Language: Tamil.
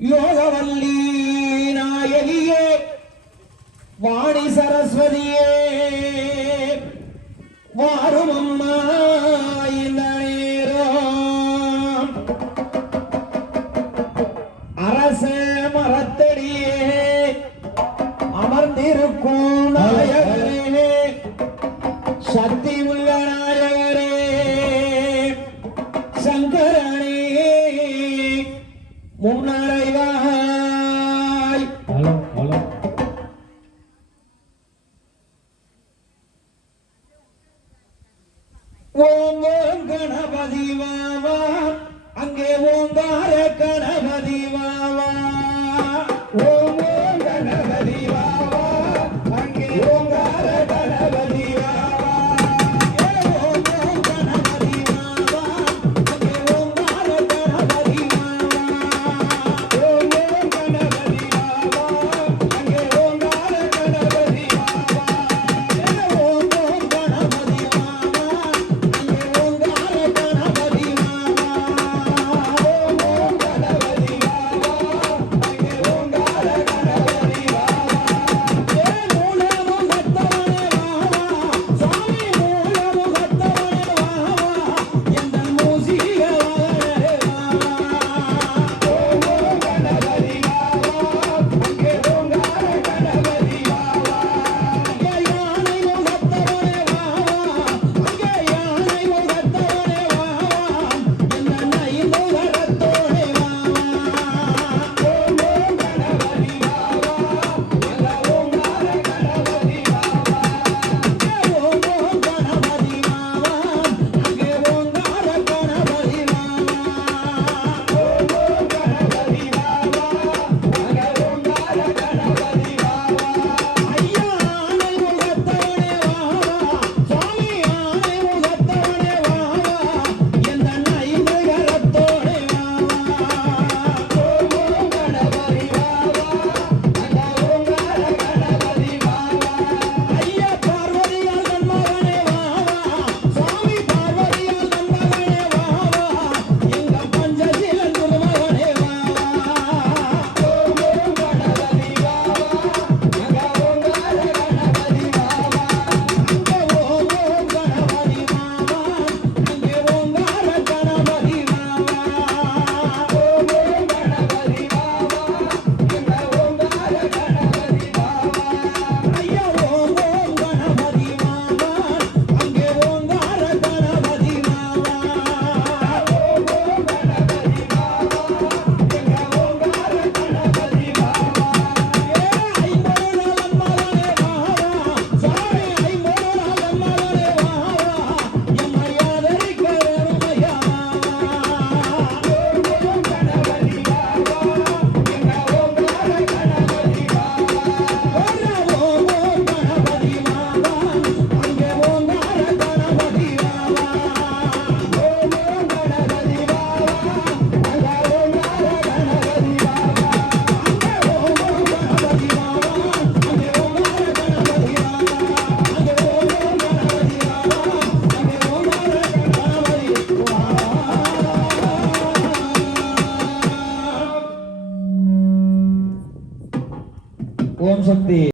யோகவல்லி நாயகியே வாணி சரஸ்வதியே வாரும் அம்மா இந்த நேரம் அரச மரத்தடியே அமர்ந்திருக்கும் நாயகரே சக்தி உள்ள நாயகரே சங்கரனே முன்னரைவாய் ஓம் ஓம் கணபதி வாவா அங்கே ஓங்கார கணபதி வாவா ஓம் ஓம் கணபதி வாவா அங்கே ஓங்கார கணபதி வாவா ஓம் ஓம் கணபதி வாவா அங்கே ஓங்கார கணபதி வாவா ஓம் ஓம் கணபதி வாவா அங்கே ஓங்கார கணபதி வாவா ஓம் ஓம் கணபதி வாவா ஓம் சக்தி.